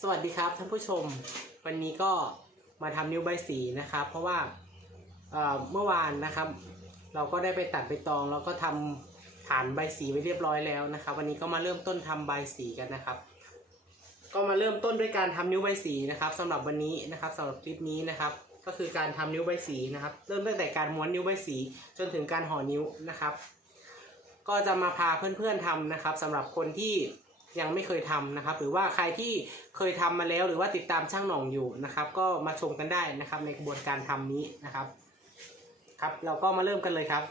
สวัสดีครับท่านผู้ชม วันนี้ก็มาทำนิ้วใบสีนะครับ เพราะว่าเเมื่อวานนะครับ เราก็ได้ไปตัดใบตอง แล้วก็ทำฐานใบสีไว้เรียบร้อยแล้วนะครับ วันนี้ก็มาเริ่มต้นทำใบสีกันนะครับ ก็มาเริ่มต้นด้วยการทำนิ้วใบสีนะครับสำหรับวันนี้นะครับสำหรับคลิปนี้นะครับ ก็คือการทำนิ้วใบสีนะครับ เริ่มตั้งแต่การม้วนนิ้วใบสีจนถึงการห่อนิ้วนะครับ ก็จะมาพาเพื่อนๆทำนะครับสำหรับคนที่ ยังไม่เคยทำนะครับ หรือว่าใครที่เคยทำมาแล้ว หรือว่าติดตามช่างหน่องอยู่นะครับ ก็มาชมกันได้นะครับในกระบวนการทำนี้นะครับ ครับ เราก็มาเริ่มกันเลยครับ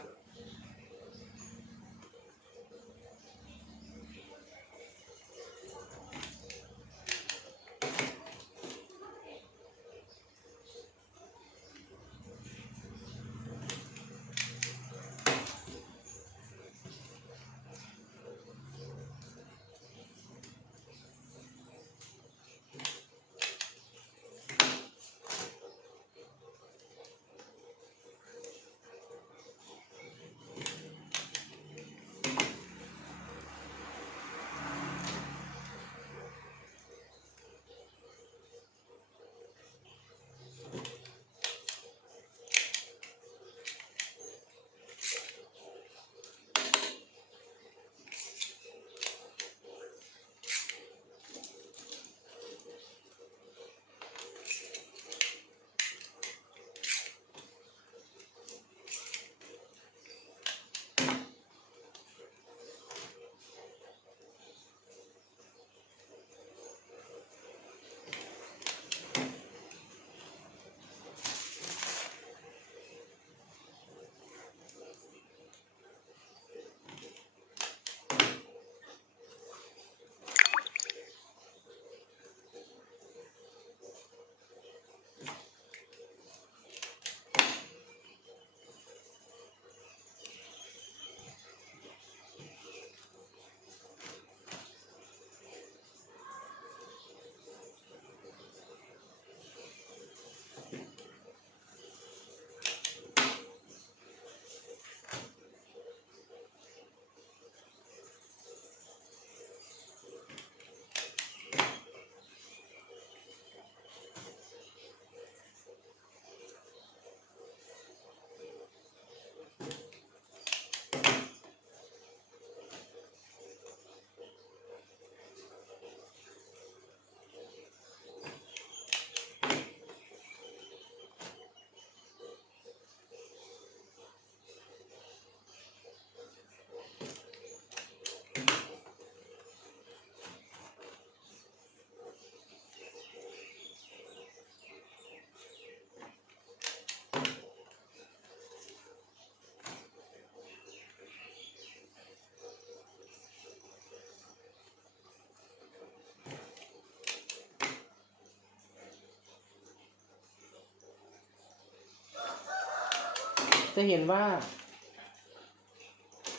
จะเห็นว่า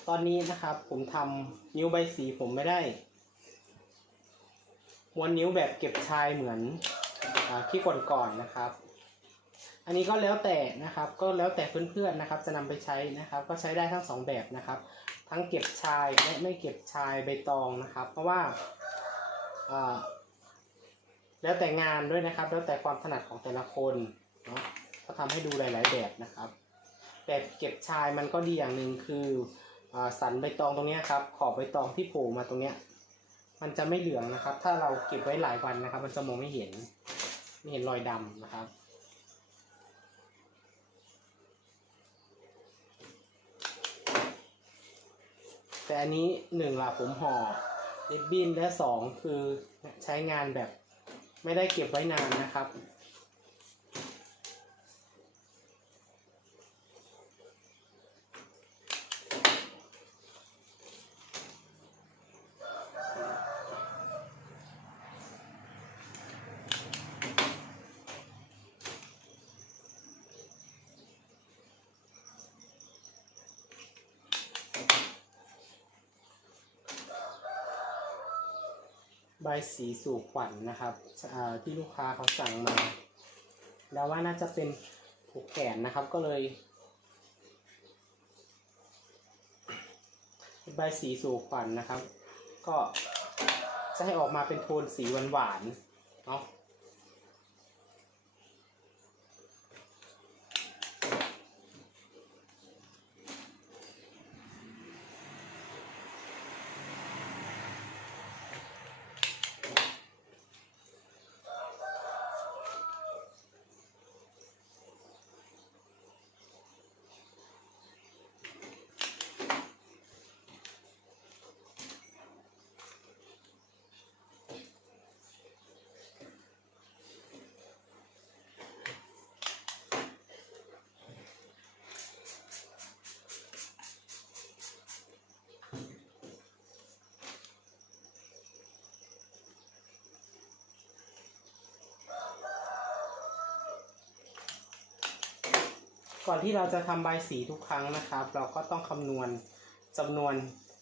ตอนนี้นะครับ ผมทำนิ้วใบสีผมไม่ได้ม้วนนิ้วแบบเก็บชายเหมือนอที่ก่อนๆนะครับ อันนี้ก็แล้วแต่นะครับ ก็แล้วแต่เพื่อนๆนะครับ จะนำไปใช้นะครับ ก็ใช้ได้ทั้งสองแบบนะครับ ทั้งเก็บชายและไม่เก็บชายใบตองนะครับ เพราะว่าอ่าแล้วแต่งานด้วยนะครับ แล้วแต่ความถนัดของแต่ละคนเนาะก็ทำให้ดูหลาย ๆ แบบนะครับ แบบเก็บชายมันก็ดีอย่างหนึ่งคืออสันใบตองตรงนี้ครับ ขอบใบตองที่โผล่มาตรงเนี้ยมันจะไม่เหลืองนะครับ ถ้าเราเก็บไว้หลายวันนะครับ มันจะมองไม่เห็น ไม่เห็นรอยดำนะครับ แต่อันนี้หนึ่งละผมห่อริบบิ้นและสองคือใช้งานแบบไม่ได้เก็บไว้นานนะครับ ใบสีสู่ขวัญนะครับที่ลูกค้าเขาสั่งมาเราว่าน่าจะเป็นผูกแขนนะครับก็เลยใบสีสู่ขวัญนะครับ ก็จะให้ออกมาเป็นโทนสีหวานๆเนาะ ก่อนที่เราจะทำใบสีทุกครั้งนะครับ เราก็ต้องคำนวณจำนวน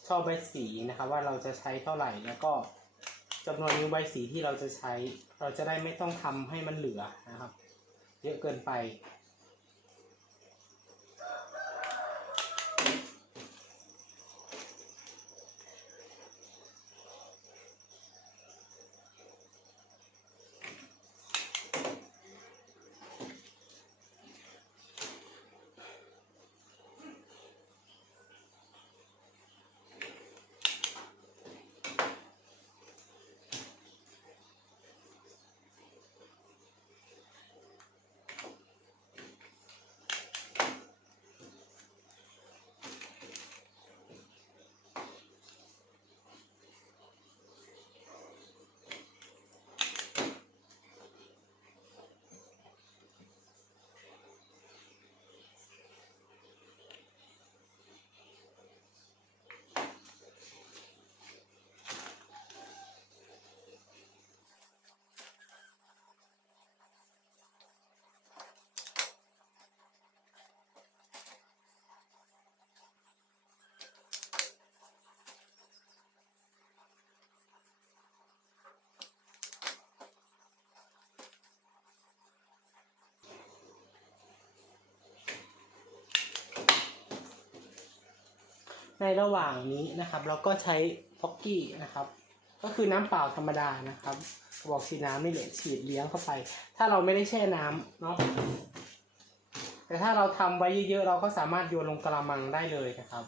ช่อใบสีนะครับ ว่าเราจะใช้เท่าไหร่แล้วก็จำนวนนิ้วใบสีที่เราจะใช้ เราจะได้ไม่ต้องทำให้มันเหลือนะครับ เยอะเกินไป ในระหว่างนี้นะครับ เราก็ใช้ฟอกกี้นะครับ ก็คือน้ำเปล่าธรรมดานะครับกระบอกฉีดน้ำนี่แหละฉีดเลี้ยงเข้าไป ถ้าเราไม่ได้แช่น้ำเนาะแต่ถ้าเราทำไว้เยอะๆเราก็สามารถโยนลงกระมังได้เลยนะครับ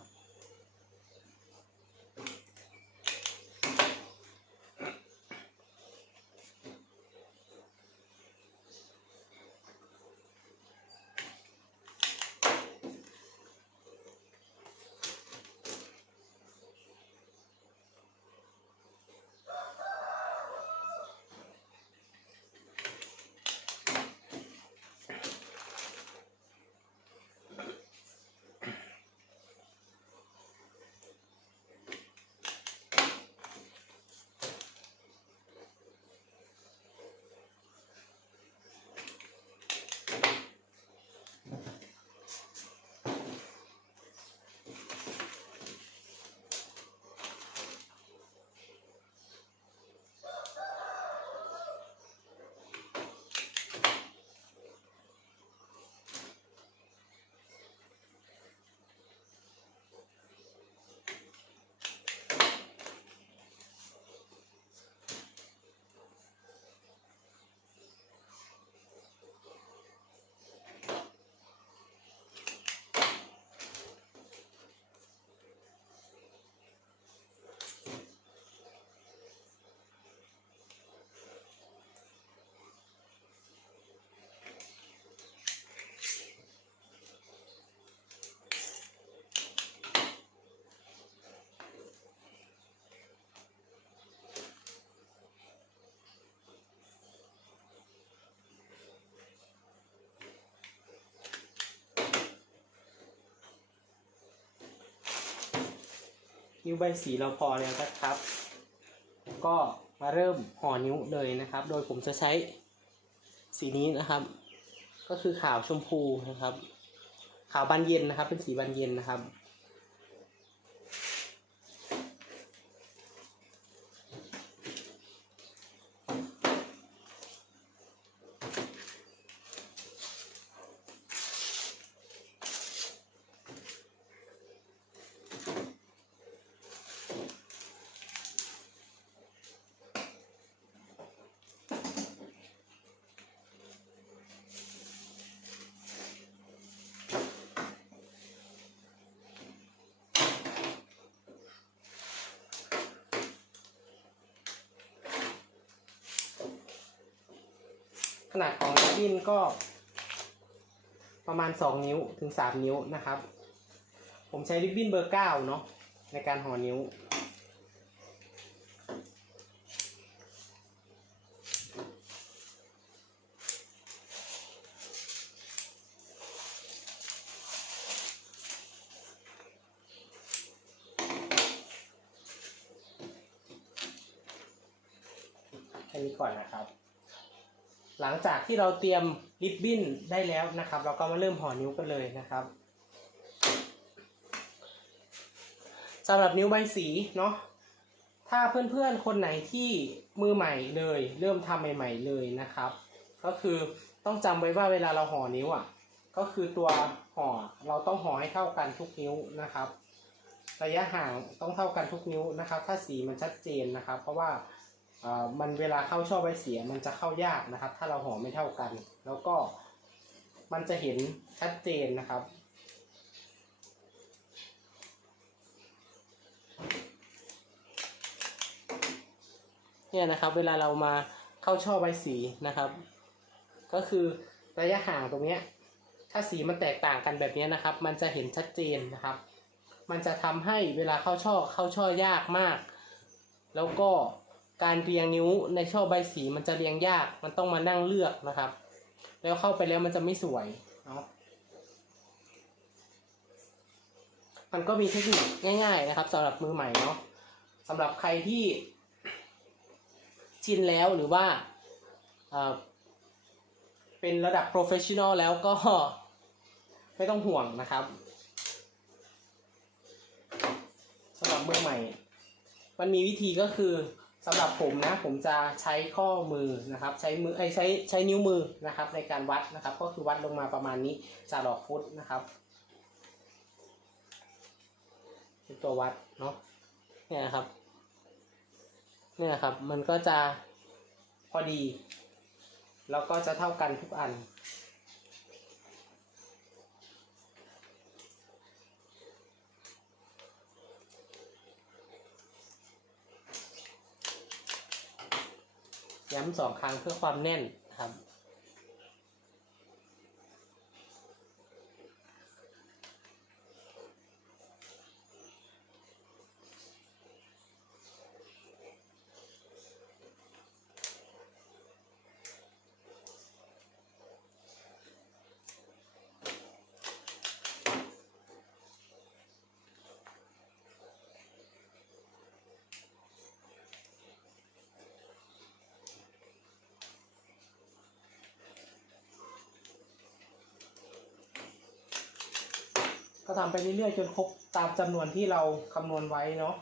นิ้วใบสีเราพอแล้วนะครับ ก็มาเริ่มห่อนิ้วเลยนะครับ โดยผมจะใช้สีนี้นะครับ ก็คือขาวชมพูนะครับ ขาวบานเย็นนะครับ เป็นสีบานเย็นนะครับ นาดของริบบิ้นก็ ประมาณ 2 นิ้วถึง 3 นิ้วนะครับ ผมใช้ริบบิ้นเบอร์ 9 เนาะในการห่อนิ้ว แค่นี้ก่อนนะครับ หลังจากที่เราเตรียมริบบิ้นได้แล้วนะครับ เราก็มาเริ่มห่อนิ้วกันเลยนะครับสำหรับนิ้วใบสีเนาะถ้าเพื่อนๆคนไหนที่มือใหม่เลย เริ่มทำใหม่ ๆเลยนะครับ ก็คือต้องจำไว้ว่าเวลาเราห่อนิ้วอะ ก็คือตัวห่อเราต้องห่อให้เท่ากันทุกนิ้วนะครับ ระยะห่างต้องเท่ากันทุกนิ้วนะครับ ถ้าสีมันชัดเจนนะครับ เพราะว่า มันเวลาเข้าช่อใบเสียมันจะเข้ายากนะครับ ถ้าเราห่อไม่เท่ากัน แล้วก็มันจะเห็นชัดเจนนะครับ เนี่ยนะครับเวลาเรามาเข้าช่อใบสีนะครับ ก็คือระยะห่างตรงเนี้ยถ้าสีมันแตกต่างกันแบบนี้นะครับ มันจะเห็นชัดเจนนะครับ มันจะทำให้เวลาเข้าช่อเข้าช่อยากมาก แล้วก็ การเรียงนิ้วในช่อใบสีมันจะเรียงยาก มันต้องมานั่งเลือกนะครับ แล้วเข้าไปแล้วมันจะไม่สวยเนาะมันก็มีเทคนิคง่าย ๆ นะครับสำหรับมือใหม่เนาะสำหรับใครที่ชินแล้วหรือว่าเอ่อเป็นระดับโปรเฟชชั่นอลแล้วก็ไม่ต้องห่วงนะครับสำหรับมือใหม่ มันมีวิธีก็คือ สำหรับผมนะผมจะใช้ข้อมือนะครับ ใช้มือไอใช้ใช้นิ้วมือนะครับ ในการวัดนะครับ ก็คือวัดลงมาประมาณนี้จากดอกฟุตนะครับเป็นตัววัดเนาะเนี่ยนะครับเนี่ยครับ มันก็จะพอดี แล้วก็จะเท่ากันทุกอัน ย้ำสองครั้งเพื่อความแน่นนะครับ ก็ทำไปเรื่อยๆจนครบตามจำนวนที่เราคำนวณไว้เนาะ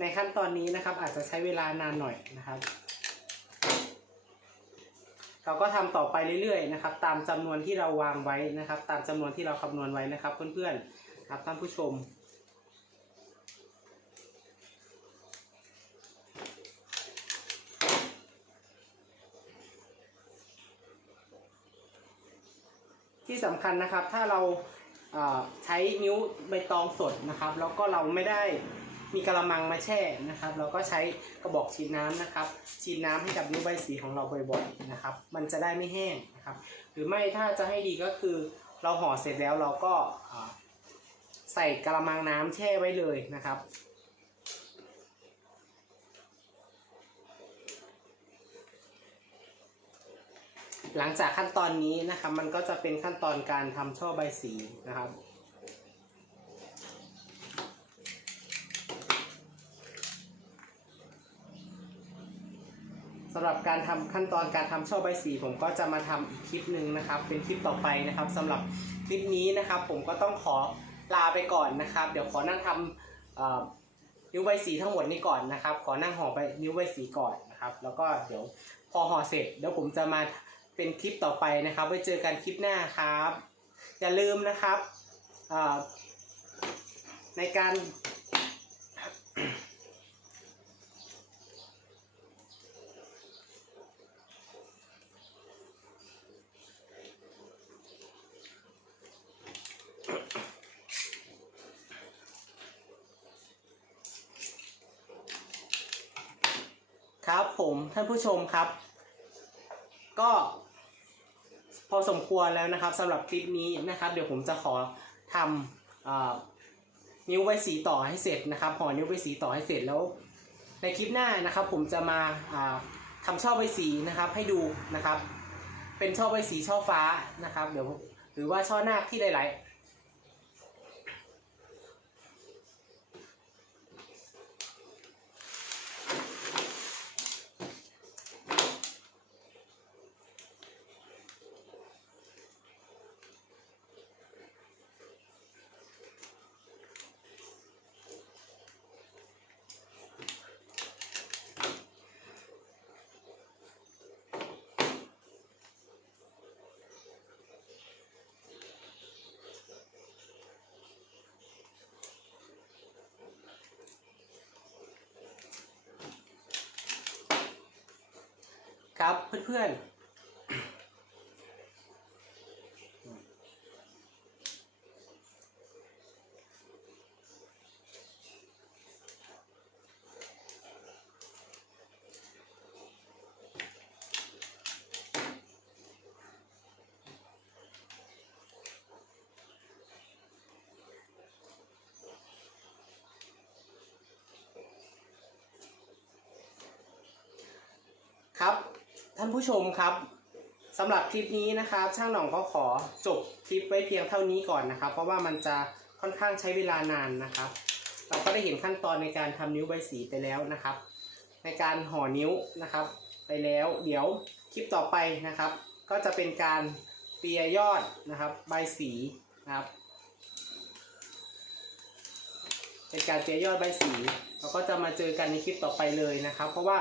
ในขั้นตอนนี้นะครับ อาจจะใช้เวลานานหน่อยนะครับ เราก็ทำต่อไปเรื่อยๆนะครับ ตามจำนวนที่เราวางไว้นะครับ ตามจำนวนที่เราคำนวณไว้นะครับ เพื่อนๆครับท่านผู้ชมที่สำคัญนะครับถ้าเราใช้นิ้วใบตองสดนะครับ แล้วก็เราไม่ได้ มีกระมังมาแช่นะครับ เราก็ใช้กระบอกฉีดน้ำนะครับ ฉีดน้ำให้กับนิ้วใบสีของเราบ่อยๆนะครับ มันจะได้ไม่แห้งนะครับ หรือไม่ถ้าจะให้ดีก็คือเราห่อเสร็จแล้วเราก็ใส่กระมังน้ำแช่ไว้เลยนะครับหลังจากขั้นตอนนี้นะครับมันก็จะเป็นขั้นตอนการทำช่อใบสีนะครับ สำหรับการทำขั้นตอนการทำช่อใบสีผมก็จะมาทำอีกคลิปหนึ่งนะครับ เป็นคลิปต่อไปนะครับสำหรับคลิปนี้นะครับ ผมก็ต้องขอลาไปก่อนนะครับ เดี๋ยวขอนั่งทำเอ่อนิ้วใบสีทั้งหมดนี้ก่อนนะครับ ขอนั่งห่อใบนิ้วใบสีก่อนนะครับ แล้วก็เดี๋ยวพอห่อเสร็จเดี๋ยวผมจะมาเป็นคลิปต่อไปนะครับ ไว้เจอกันคลิปหน้าครับ อย่าลืมนะครับในการ ครับ ผู้ชมครับ ก็พอสมควรแล้วนะครับสำหรับคลิปนี้นะครับ เดี๋ยวผมจะขอทำอนิ้วใบสีต่อให้เสร็จนะครับห่อนิ้วใบสีต่อให้เสร็จแล้ว ในคลิปหน้านะครับ ผมจะมาอ่าทำช่อใบสีนะครับ ให้ดูนะครับ เป็นช่อใบสีช่อฟ้านะครับ เดี๋ยวหรือว่าช่อนาคที่หลาย ๆ ครับ เพื่อนครับ ท่านผู้ชมครับสำหรับคลิปนี้นะครับ ช่างหน่องก็ขอจบคลิปไว้เพียงเท่านี้ก่อนนะครับ เพราะว่ามันจะค่อนข้างใช้เวลานานนะครับ เราก็ได้เห็นขั้นตอนในการทำนิ้วใบสีไปแล้วนะครับ ในการห่อนิ้วนะครับ ไปแล้วเดี๋ยวคลิปต่อไปนะครับ ก็จะเป็นการเปียยอดนะครับใบสีนะครับ เป็นการเปียยอดใบสี เราก็จะมาเจอกันในคลิปต่อไปเลยนะครับ เพราะว่า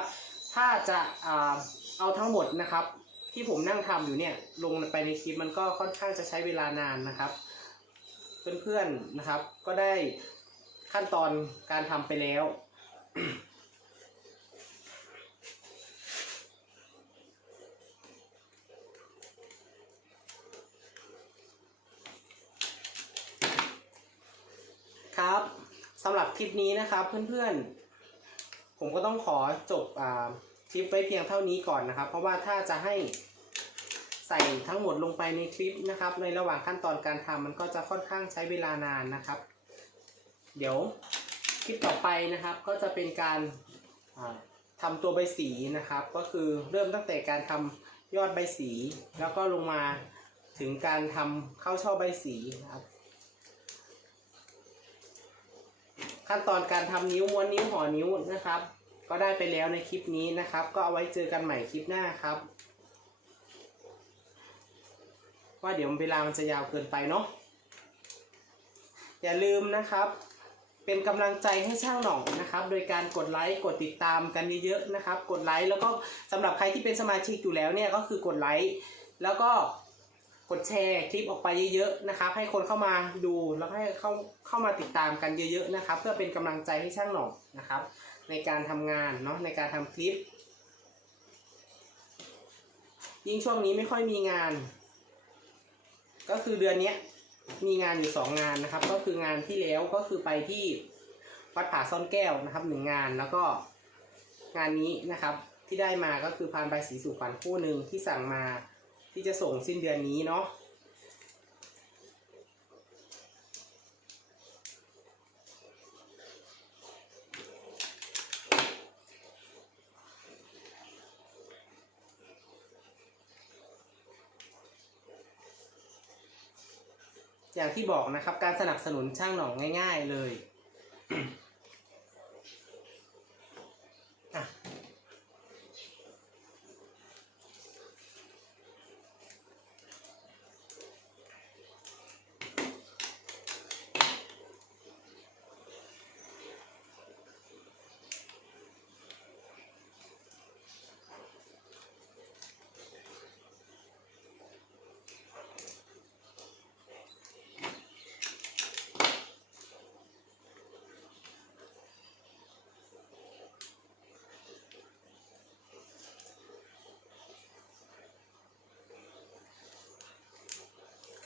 ถ้าจะอ่า เอาทั้งหมดนะครับ ที่ผมนั่งทำอยู่เนี่ยลงไปในคลิปมันก็ค่อนข้างจะใช้เวลานานนะครับเพื่อนๆนะครับ ก็ได้ขั้นตอนการทำไปแล้วครับสำหรับคลิปนี้นะครับเพื่อนๆ ผมก็ต้องขอจบอ่า คลิปไว้เพียงเท่านี้ก่อนนะครับ เพราะว่าถ้าจะให้ใส่ทั้งหมดลงไปในคลิปนะครับ ในระหว่างขั้นตอนการทำมันก็จะค่อนข้างใช้เวลานานนะครับ เดี๋ยวคลิปต่อไปนะครับ ก็จะเป็นการอ่าทำตัวใบสีนะครับ ก็คือเริ่มตั้งแต่การทำยอดใบสี แล้วก็ลงมาถึงการทำเข้าช่อใบสีนะครับขั้นตอนการทำนิ้วม้วนนิ้วห่อนิ้วนะครับ ก็ได้ไปแล้วในคลิปนี้นะครับ ก็เอาไว้เจอกันใหม่คลิปหน้าครับ ว่าเดี๋ยวเวลามันจะยาวเกินไปเนาะอย่าลืมนะครับ เป็นกำลังใจให้ช่างหน่องนะครับ โดยการกดไลค์กดติดตามกันเยอะๆนะครับ กดไลค์แล้วก็สำหรับใครที่เป็นสมาชิกอยู่แล้วเนี่ยก็คือกดไลค์แล้วก็กดแชร์คลิปออกไปเยอะๆนะครับ ให้คนเข้ามาดูแล้วให้เข้าเข้ามาติดตามกันเยอะๆนะครับ เพื่อเป็นกำลังใจให้ช่างหน่องนะครับ ในการทำงานเนาะในการทำคลิป ยิ่งช่วงนี้ไม่ค่อยมีงาน ก็คือเดือนนี้มีงานอยู่สองงานนะครับ ก็คืองานที่แล้วก็คือไปที่วัดผาซ่อนแก้วนะครับหนึ่งงานแล้วก็งานนี้นะครับที่ได้มาก็คือพานใบสีสู่ขวัญคู่หนึ่งที่สั่งมาที่จะส่งสิ้นเดือนนี้เนาะ อย่างที่บอกนะครับ การสนับสนุนช่างหน่องง่าย ๆเลย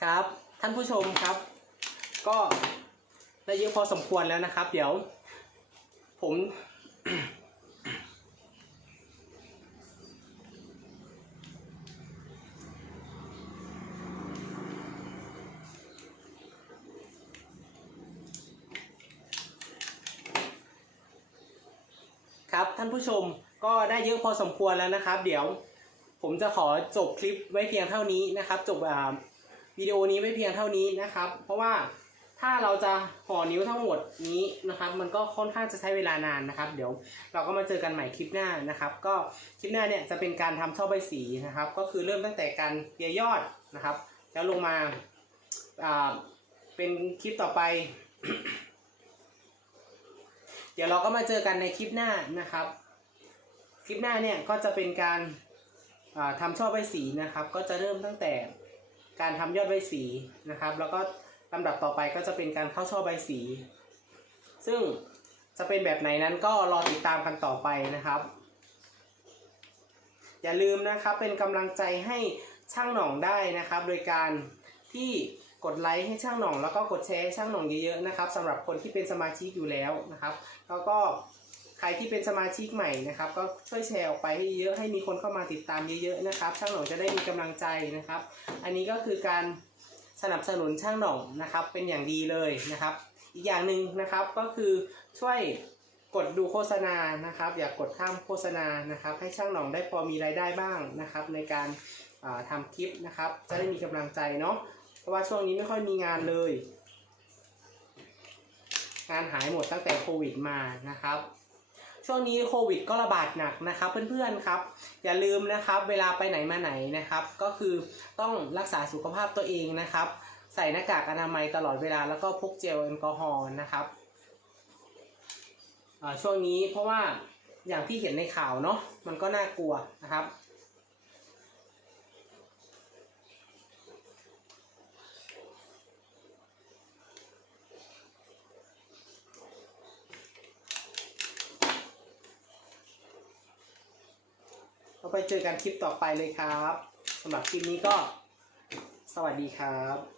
ครับ ท่านผู้ชมครับ ก็ได้เยอะพอสมควรแล้วนะครับ เดี๋ยว ผม ครับท่านผู้ชมก็ได้เยอะพอสมควรแล้วนะครับ เดี๋ยวผมจะขอจบคลิปไว้เพียงเท่านี้นะครับ จบอ่า วิดีโอนี้ไว้เพียงเท่านี้นะครับ เพราะว่าถ้าเราจะห่อนิ้วทั้งหมดนี้นะครับ มันก็ค่อนข้างจะใช้เวลานานนะครับ เดี๋ยวเราก็มาเจอกันใหม่คลิปหน้านะครับ ก็คลิปหน้าเนี่ยจะเป็นการทำช่อใบสีนะครับ ก็คือเริ่มตั้งแต่การเยียยอดนะครับ แล้วลงมาอ่าเป็นคลิปต่อไป เดี๋ยวเราก็มาเจอกันในคลิปหน้านะครับ คลิปหน้าเนี่ยก็จะเป็นการอ่าทำช่อใบสีนะครับ ก็จะเริ่มตั้งแต่ การทำยอดใบสีนะครับ แล้วก็ลำดับต่อไปก็จะเป็นการเข้าช่อใบสี ซึ่งจะเป็นแบบไหนนั้นก็รอติดตามกันต่อไปนะครับ อย่าลืมนะครับเป็นกำลังใจให้ช่างหน่องได้นะครับ โดยการที่กดไลค์ให้ช่างหน่อง แล้วก็กดแชร์ให้ช่างหน่องเยอะๆนะครับสำหรับคนที่เป็นสมาชิกอยู่แล้วนะครับ แล้วก็ ใครที่เป็นสมาชิกใหม่นะครับ ก็ช่วยแชร์ออกไปให้เยอะให้มีคนเข้ามาติดตามเยอะๆนะครับ ช่างหน่องจะได้มีกำลังใจนะครับ อันนี้ก็คือการสนับสนุนช่างหน่องนะครับ เป็นอย่างดีเลยนะครับ อีกอย่างหนึ่งนะครับก็คือช่วยกดดูโฆษณานะครับ อย่ากกดข้ามโฆษณานะครับ ให้ช่างหน่องได้พอมีรายได้บ้างนะครับ ในการาทำคลิปนะครับ จะได้มีกำลังใจเนาะเพราะว่าช่วงนี้ไม่ค่อยมีงานเลยงานหายหมดตั้งแต่โควิดมานะครับ ช่วงนี้โควิดก็ระบาดหนักนะครับเพื่อนๆครับ อย่าลืมนะครับเวลาไปไหนมาไหนนะครับ ก็คือต้องรักษาสุขภาพตัวเองนะครับ ใส่หน้ากากอนามัยตลอดเวลาแล้วก็พกเจลแอลกอฮอล์นะครับช่วงนี้เพราะว่าอย่างที่เห็นในข่าวเนาะมันก็น่ากลัวนะครับ เราไปเจอกันคลิปต่อไปเลยครับสำหรับคลิปนี้ก็สวัสดีครับ